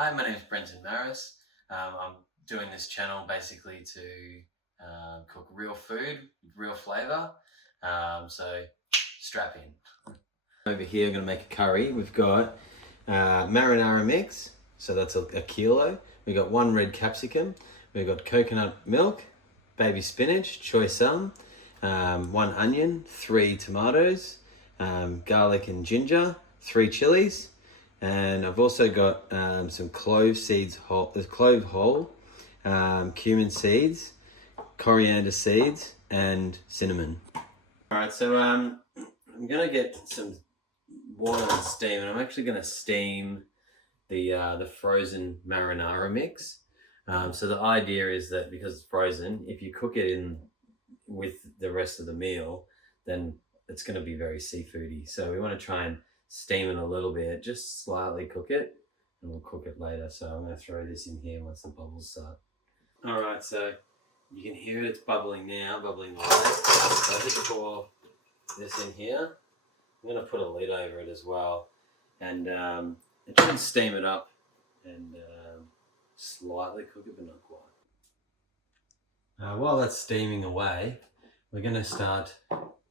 Hi, my name is Brenton Maris. I'm doing this channel basically to cook real food, real flavour. So strap in. Over here, I'm going to make a curry. We've got marinara mix, so that's a kilo. We've got 1 red capsicum. We've got coconut milk, baby spinach, choy sum, 1 onion, 3 tomatoes, garlic and ginger, 3 chilies. And I've also got some clove seeds whole, clove whole, cumin seeds, coriander seeds, and cinnamon. All right, so I'm gonna get some water and steam, and I'm actually gonna steam the frozen marinara mix. So the idea is that because it's frozen, if you cook it in with the rest of the meal, then it's going to be very seafoody. So we want to try and steam it a little bit, just slightly cook it, and we'll cook it later. So I'm going to throw this in here once the bubbles start. All right, so you can hear it, it's bubbling now, bubbling away. So I just pour this in here. I'm going to put a lid over it as well, and it should steam it up and slightly cook it, but not quite. While that's steaming away, we're going to start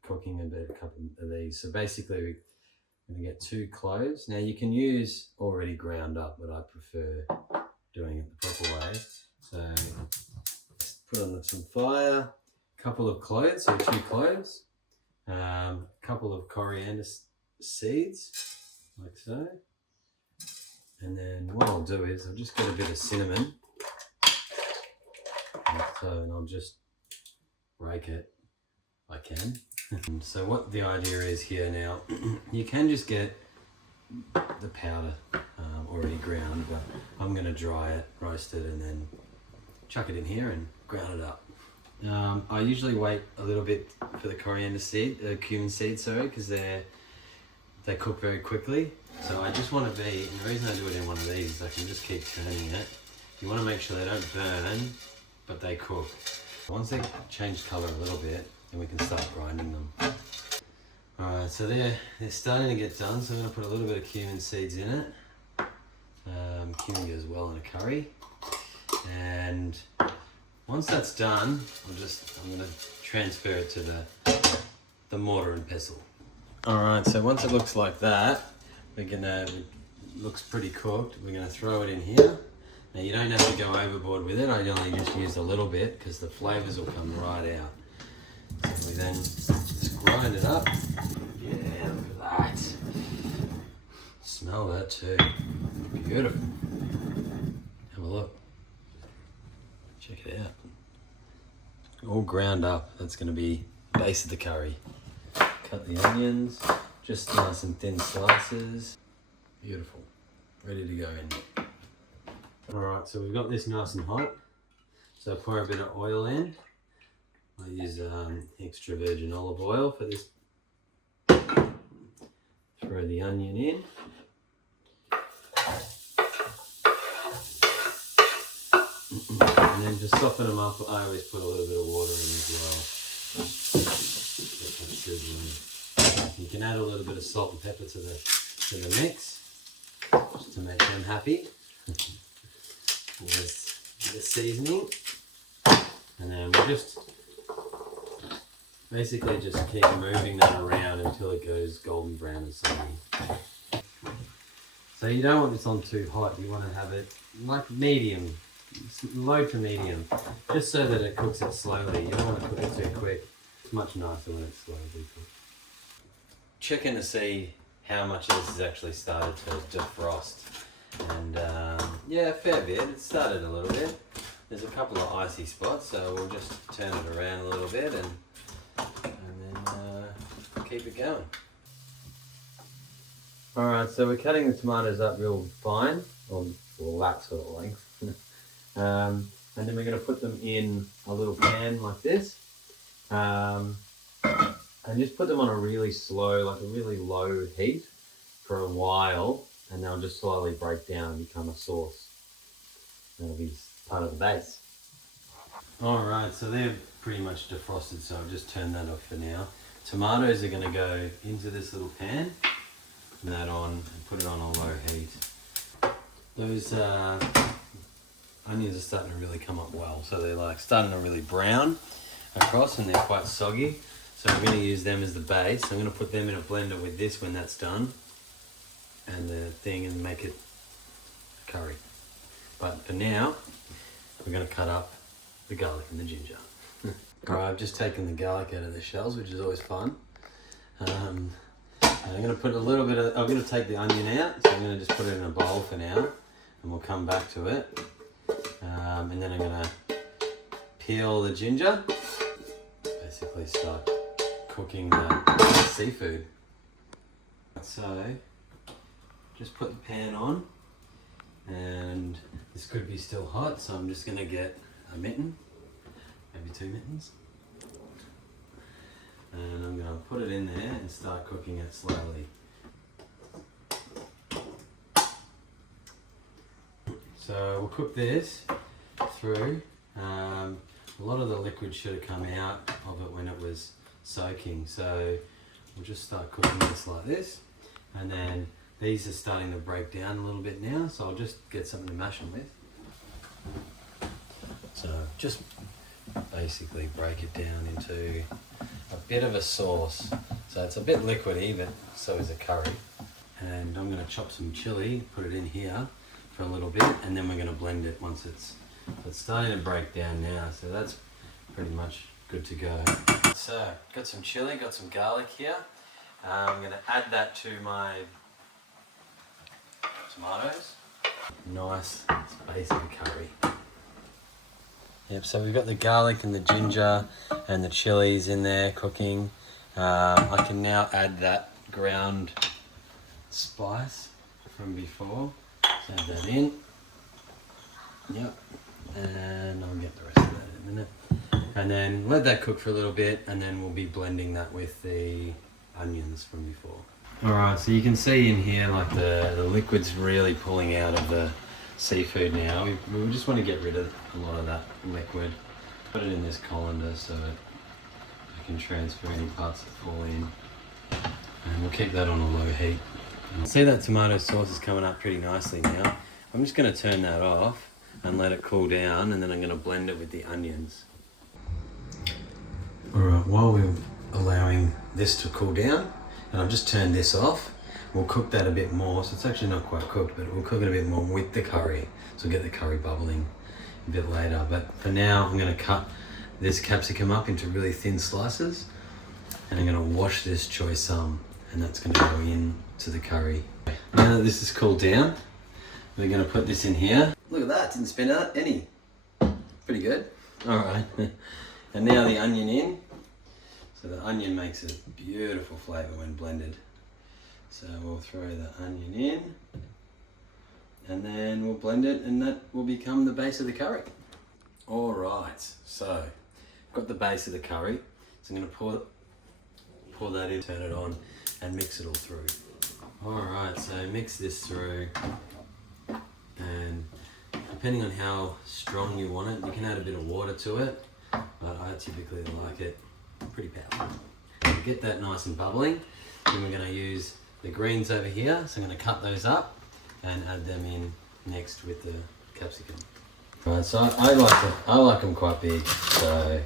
cooking a couple of these. So basically, we're going to get 2 cloves. Now you can use already ground up, but I prefer doing it the proper way. So put on some fire, a couple of cloves, so 2 cloves, a couple of coriander seeds, like so. And then what I'll do is I'll just get a bit of cinnamon. And I'll just rake it if I can. So what the idea is here now, you can just get the powder already ground, but I'm going to dry it, roast it, and then chuck it in here and ground it up. I usually wait a little bit for the cumin seed, because they cook very quickly. So I just want to and the reason I do it in one of these is I can just keep turning it. You want to make sure they don't burn, but they cook. Once they change colour a little bit, then we can start grinding them. Alright, so they're starting to get done, so I'm going to put a little bit of cumin seeds in it. Cumin goes well in a curry. And once that's done, I'm going to transfer it to the mortar and pestle. Alright, so once it looks like that, it looks pretty cooked. We're going to throw it in here. Now you don't have to go overboard with it. I only just used a little bit because the flavours will come right out. So we then just grind it up. Yeah, look at that. Smell that too. Beautiful. Have a look. Check it out. All ground up. That's going to be the base of the curry. Cut the onions, just nice and thin slices. Beautiful. Ready to go in. Alright, so we've got this nice and hot. So pour a bit of oil in. I use extra virgin olive oil for this. Throw the onion in. And then to soften them up, I always put a little bit of water in as well. You can add a little bit of salt and pepper to the mix, just to make them happy. There's the seasoning, and then we'll just basically just keep moving that around until it goes golden brown and sunny. So you don't want this on too hot, you want to have it like medium, low to medium, just so that it cooks it slowly. You don't want to cook it too quick. It's much nicer when it's slowly cooked. Checking to see how much of this has actually started to defrost. And yeah, a fair bit. It started a little bit. There's a couple of icy spots, so we'll just turn it around a little bit and then keep it going. Alright, so we're cutting the tomatoes up real fine, or that sort of length. And then we're going to put them in a little pan like this. And just put them on a really slow, like a really low heat for a while. And they'll just slowly break down and become a sauce. That'll be part of the base. Alright, so they're pretty much defrosted, so I'll just turn that off for now. Tomatoes are going to go into this little pan, and that on, and put it on a low heat. Those onions are starting to really come up well. So they're like starting to really brown across and they're quite soggy. So I'm going to use them as the base. I'm going to put them in a blender with this when that's done. And the thing and make it curry. But for now, we're going to cut up the garlic and the ginger. Alright, I've just taken the garlic out of the shells, which is always fun. And I'm going to put a little bit of, I'm going to take the onion out, so I'm going to just put it in a bowl for now, and we'll come back to it. And then I'm going to peel the ginger, basically start cooking the seafood. So, just put the pan on, and this could be still hot, so I'm just going to get a mitten, maybe 2 mittens. And I'm going to put it in there and start cooking it slowly. So we'll cook this through. A lot of the liquid should have come out of it when it was soaking. So we'll just start cooking this like this. And then these are starting to break down a little bit now. So I'll just get something to mash them with. So just basically break it down into a bit of a sauce. So it's a bit liquidy, but so is a curry. And I'm going to chop some chili, put it in here for a little bit, and then we're going to blend it once it's starting to break down now. So that's pretty much good to go. So got some chili, got some garlic here. I'm going to add that to my tomatoes. Nice spicy curry. Yep, so we've got the garlic and the ginger and the chilies in there cooking. I can now add that ground spice from before. So add that in. Yep, and I'll get the rest of that in a minute. And then let that cook for a little bit, and then we'll be blending that with the onions from before. Alright, so you can see in here like the liquid's really pulling out of the seafood now. We just want to get rid of a lot of that liquid. Put it in this colander so that I can transfer any parts that fall in. And we'll keep that on a low heat. See that tomato sauce is coming up pretty nicely now. I'm just going to turn that off and let it cool down, and then I'm going to blend it with the onions. Alright, while we're allowing this to cool down, and I've just turned this off, we'll cook that a bit more. So it's actually not quite cooked, but we'll cook it a bit more with the curry. So we'll get the curry bubbling a bit later. But for now, I'm going to cut this capsicum up into really thin slices. And I'm going to wash this choy sum, and that's going to go in to the curry. Now that this is cooled down, we're going to put this in here. Look at that, didn't spin out any. Pretty good. All right. And now the onion in. So the onion makes a beautiful flavour when blended. So we'll throw the onion in, and then we'll blend it, and that will become the base of the curry. All right, so got the base of the curry. So I'm going to pour that in, turn it on, and mix it all through. All right, so mix this through, and depending on how strong you want it, you can add a bit of water to it, but I typically like it pretty powerful. Get that nice and bubbling. Then we're going to use the greens over here, so I'm going to cut those up and add them in next with the capsicum. Right, so I like them quite big, so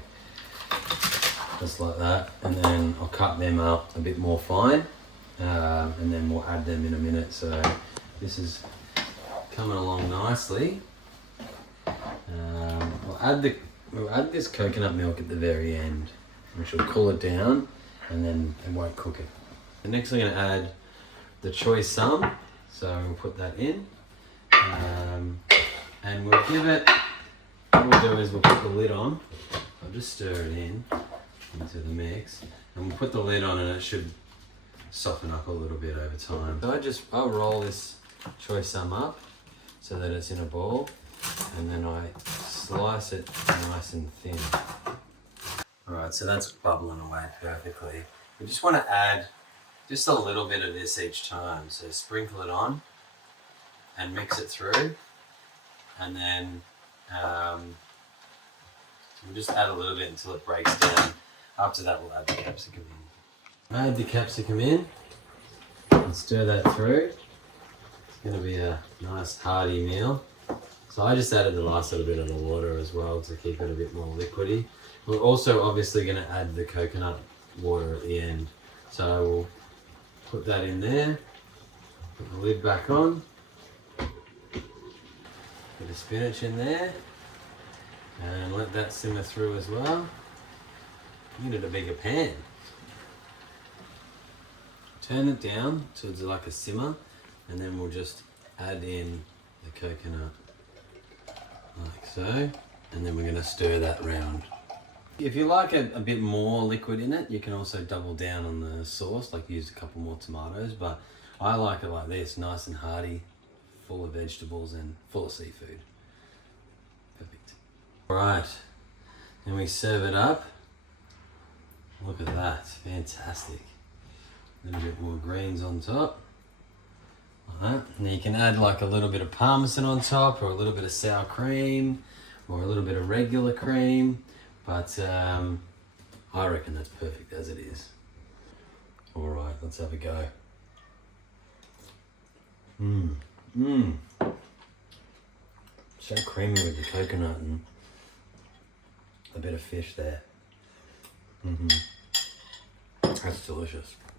just like that, and then I'll cut them up a bit more fine, and then we'll add them in a minute. So this is coming along nicely. We'll add this coconut milk at the very end, which will cool it down, and then it won't cook it. The next I'm going to add the choy sum, so we'll put that in, and we'll give it, what we'll do is we'll put the lid on. I'll just stir it into the mix, and we'll put the lid on, and it should soften up a little bit over time. So I'll roll this choy sum up so that it's in a ball, and then I slice it nice and thin. Alright, so that's bubbling away perfectly. We just want to add just a little bit of this each time. So sprinkle it on and mix it through, and then we'll just add a little bit until it breaks down. After that, we'll add the capsicum in. Add the capsicum in and stir that through. Gonna be a nice hearty meal. So I just added the last little bit of the water as well to keep it a bit more liquidy. We're also obviously gonna add the coconut water at the end. So we'll put that in there, put the lid back on, put the spinach in there, and let that simmer through as well. You need a bigger pan. Turn it down to like a simmer, and then we'll just add in the coconut like so, and then we're going to stir that round. If you like a bit more liquid in it, you can also double down on the sauce, like use a couple more tomatoes, but I like it like this, nice and hearty, full of vegetables and full of seafood. Perfect. Alright, then we serve it up. Look at that, fantastic. A little bit more greens on top. Like that. And you can add like a little bit of parmesan on top, or a little bit of sour cream, or a little bit of regular cream. But I reckon that's perfect as it is. Alright, let's have a go. So creamy with the coconut and a bit of fish there. That's delicious.